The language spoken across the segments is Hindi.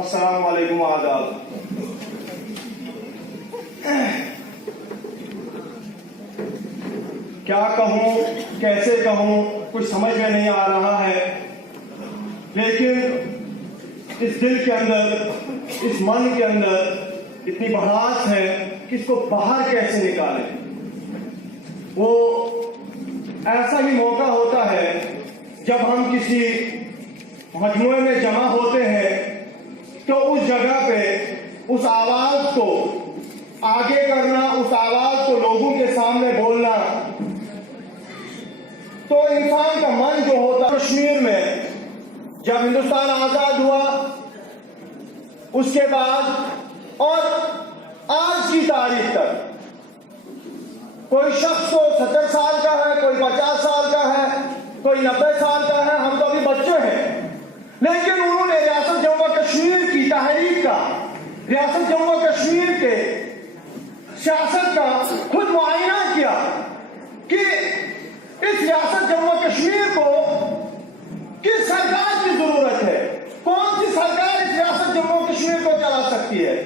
अस्सलाम वालेकुम, आदाब। क्या कहूँ, कैसे कहूँ, कुछ समझ में नहीं आ रहा है। लेकिन इस दिल के अंदर, इस मन के अंदर इतनी भड़ास है कि इसको बाहर कैसे निकालें। वो ऐसा ही मौका होता है जब हम किसी मजमुए में जमा होते हैं तो उस जगह पे उस आवाज को आगे करना, उस आवाज को लोगों के सामने बोलना, तो इंसान का मन जो होता है। कश्मीर में जब हिंदुस्तान आजाद हुआ उसके बाद और आज की तारीख तक कोई शख्स तो 70 साल का है, कोई 50 साल का है, कोई 90 साल का है, हम तो अभी बच्चे हैं, लेकिन उन्होंने रियासत जम्मू कश्मीर की तहरीक का, रियासत जम्मू कश्मीर के सियासत का खुद मुआयना किया कि इस रियासत जम्मू कश्मीर को किस सरकार की जरूरत है, कौन सी सरकार इस रियासत जम्मू कश्मीर को चला सकती है।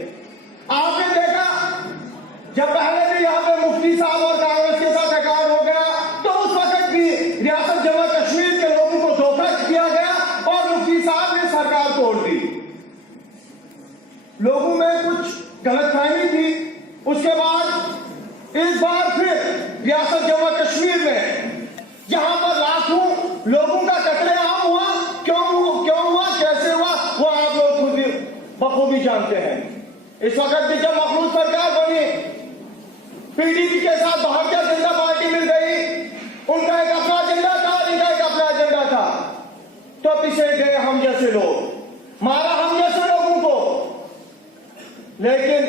आपने देखा जब पहले भी यहाँ पे मुफ्ती साहब और कांग्रेस के साथ अकाल हो गया तो उस वक्त भी रियासत जम्मू कश्मीर के लोगों को धोखा किया गया और मुफ्ती साहब ने सरकार तोड़ दी। लोगों में कुछ गलतफहमी थी। उसके बाद इस बार फिर रियासत जम्मू कश्मीर में जहां पर लाखों लोगों का कत्लेआम हुआ, क्यों हुआ, कैसे हुआ, वो आप लोग खुद भी बखूबी जानते हैं। इस वक्त भी जब मखलूक सरकार बनी, पीडीपी के साथ भारतीय जनता पार्टी मिल गई, उनका एक अपना एजेंडा था, इनका एक अपना एजेंडा था, तो पीछे गए हम जैसे लोग, मारा हम जैसे लोगों को। लेकिन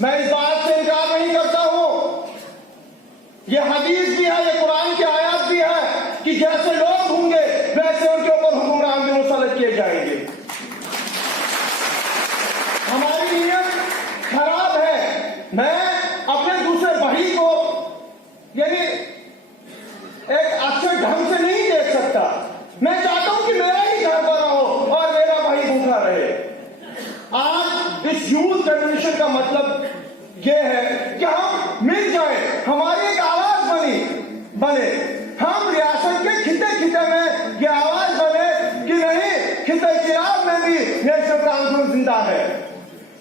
मैं इस बात से इनकार नहीं करता हूं, यह हदीस भी है, यह कुरान की आयत भी है कि जैसे लोग होंगे वैसे उनके ऊपर हुक्मरान भी मुसल्लत किए जाएंगे। हमारी नीयत खराब है। मैं अपने दूसरे भाई को यानी एक अच्छे ढंग से नहीं देख सकता। मैं चाहता हूं कि मेरा ही घर बना हो और मेरा भाई भूखा रहे। आज इस यूथ कन्वेंशन का मतलब यह है कि हम मिल जाएं, हमारी एक आवाज बने, हम रियासत के खिते में ये आवाज बने कि नहीं, खिते चिराग में भी नेशनल कॉन्फ्रेंस जिंदा है।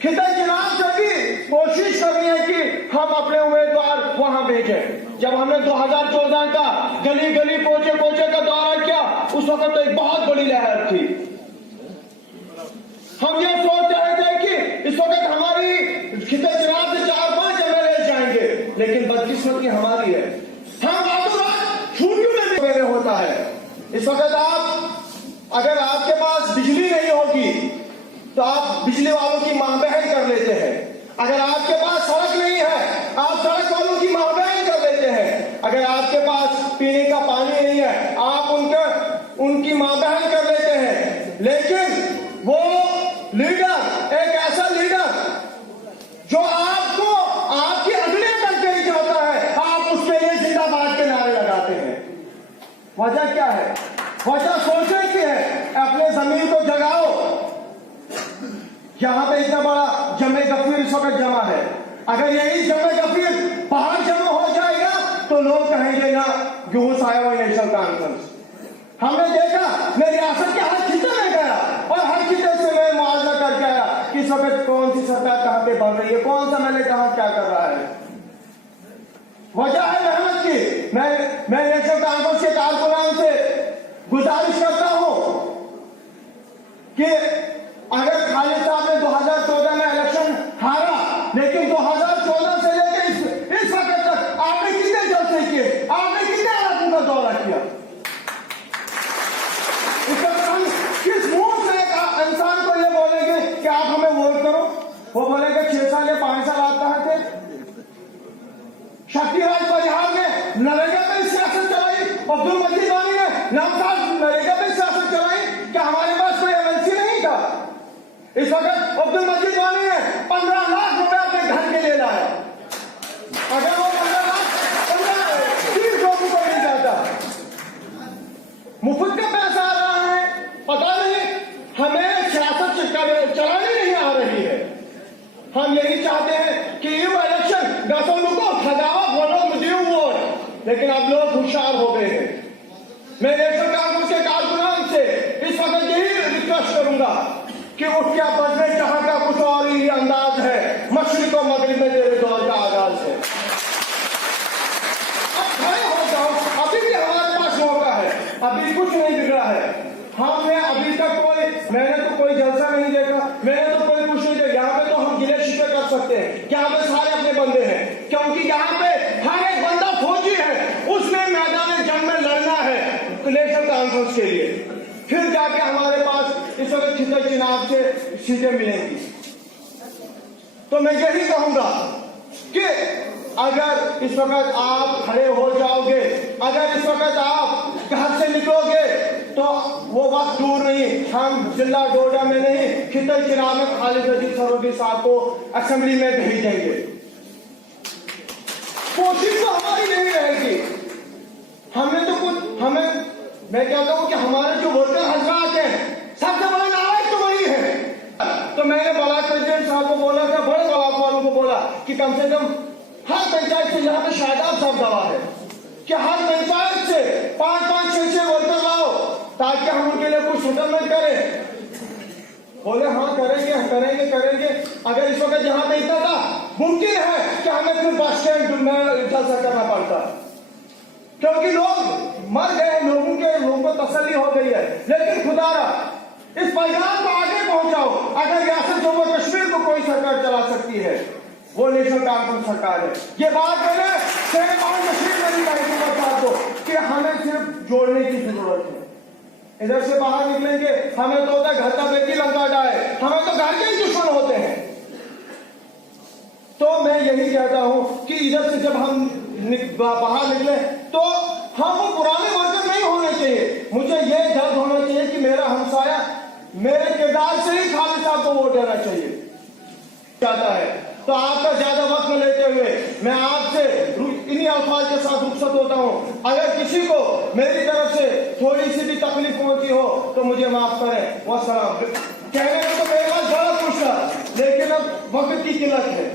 खिते चिराग से भी कोशिश करनी है कि हम अपने उम्मीदवार वहां भेजें। जब हमने 2014 का गली गली पोचे का दौरा किया, उस वक्त तो एक बहुत बड़ी लहर थी। हम ये सोच रहे थे कि इस वक्त हमारी खिते चिराग से 4-5 एमएलए जाएंगे, लेकिन बदकिस्मती हमारी है, हम रातों रात छुट्टियों में होता है। इस वक्त अगर आपके पास बिजली नहीं होगी तो आप बिजली वालों की माहबहन कर लेते हैं। अगर आपके पास सड़क नहीं है, आप सड़क वालों की माहबहन कर लेते हैं। अगर आपके पास पीने का पानी नहीं है, आप उनकी माहबहन कर लेते हैं। लेकिन वो लीडर, एक ऐसा लीडर जो आपको आपकी अगले तक नहीं चाहता है, आप उसके लिए जिंदाबाद के नारे लगाते हैं। वजह क्या है? वजह सोचने की है, अपने जमीन को जगाओ। यहां पे इतना बड़ा जमे गफीर इस वक्त जमा है, अगर यही जमे गफीर बाहर जमा हो जाएगा तो लोग कहेंगे ना यूथ आया हुआ नेशनल कॉन्फ्रेंस। हमने देखा, मैं रियासत के हर खिते में गया और हर खिते से मैं मुआवजा करके आया कि इस वक्त कौन सी सरकार कहां पे बन रही है, कौन सा मैंने कहा क्या कर रहा है। वजह है मेहनत की। मैं नेशनल कॉन्फ्रेंस के कारकुनान से गुजारिश करता हूं कि अगर खालिद साहब ने 2014 में इलेक्शन हारा, लेकिन 2014 से लेकर इस वक्त तक आपने कितने जलसे किए, आपने कितने इलाकों का दौरा किया। इस वक्त हम किस मुंह से एक इंसान को ये बोलेंगे कि आप हमें वोट करो, वो बोलेंगे 6 साल या 5 साल आप कहां थे। शक्तिराज परिहार ने नरेगा में सियासत चलाई, अब्दुल मजीद वानी ने नवसाज नरेगा में सियासत चलाई, क्या हमारे पास कोई एमएलसी नहीं था। इस वक्त अब्दुल मजीद वानी ने 15 लाख रुपए अपने घर के लिए लाया। अगर वो 15 लाख 30 लोगों को मिल जाता, मुफ्त का पैसा आ रहा है, पता नहीं हमें सियासत चलानी नहीं हम यही चाहते हैं कि ये इलेक्शन दसों को खजावा बोलो मुझे वोट, लेकिन अब लोग होशियार हो गए हैं। मैं नेशनल कांग्रेस के कारकुनान से इस वक्त यही रिक्वेस्ट करूंगा कि उठ के बजने जहां का कुछ और ही अंदाज है, मशरिक और मगरिब में तेरे दौर का आगाज है। अब खड़े हो जाओ, अभी भी हमारे पास मौका है, अभी कुछ नहीं बिगड़ा है। हमने अभी तक मैंने तो कोई जलसा नहीं देखा, मैंने तो कोई कुछ नहीं देखा। यहाँ पे तो हम गिले शिकवे कर सकते हैं, यहाँ पे सारे अपने बंदे हैं, क्योंकि यहाँ पे हर एक बंदा फौजी है, उसने मैदान जंग में लड़ना है नेशनल कॉन्फ्रेंस के लिए, फिर जाके हमारे पास इस वक्त खितर चुनाव से सीटें मिलेंगी। तो मैं यही कहूंगा कि अगर इस वक्त आप खड़े हो जाओगे, अगर इस वक्त आप घर से निकलोगे, तो वो वक्त दूर नहीं, हम जिला डोडा में नहीं, खितर चुनाव में खालिद अजीज सरोगी साहब को असेंबली में भेजेंगे। कोशिश तो हमारी नहीं रहेगी। हमें तो कुछ मैं कहता हूं कि हमारे जो वोटर हजरात हैं, सबसे बड़ा नाराज तो वही है। तो मैंने ब्लॉक प्रेसिडेंट साहब को बोला था, बड़े ब्लॉक वालों को बोला कि कम से कम हर पंचायत से, यहाँ पे शादाब साहब दवा है कि हर पंचायत से 5-5, 6-6 वर्कर लाओ, ताकि हम उनके लिए कुछ सेटलमेंट करें। बोले हाँ करेंगे। अगर इस वक्त यहाँ पे इतना था, मुमकिन है कि हमें फिर बस स्टैंड में जलसा करना पड़ता, क्योंकि लोग मर गए, लोगों को तसल्ली हो गई है। लेकिन खुदारा इस पैगाम को आगे पहुंचाओ। अगर रियासत जम्मू कश्मीर को कोई सरकार चला सकती है, वो नेशनल कॉन्फ्रेंस सरकार है। ये बात मैंने कश्मीर में नहीं कही सरकार को कि हमें सिर्फ जोड़ने की जरूरत है। इधर से बाहर निकलेंगे, हमें तो होता है घर का बेटी लंका डाले, हमें तो घर के ही दुश्मन होते हैं। तो मैं यही कहता हूं कि इधर से जब हम बाहर निकले तो हम वो पुराने वर्कर नहीं होने चाहिए। मुझे ये दर्द होना चाहिए कि मेरा हमसाया मेरे किरदार से ही खालिद साहब को वोट देना चाहिए चाहता है। तो आपका ज्यादा वक्त न लेते हुए मैं आपसे इन्हीं अल्फाज के साथ रुखसत होता हूं। अगर किसी को मेरी तरफ से थोड़ी सी भी तकलीफ पहुंची हो तो मुझे माफ करें। वस्सलाम। कहने को तो मेरे पास बड़ा कुछ था, लेकिन अब वक्त की किल्लत है।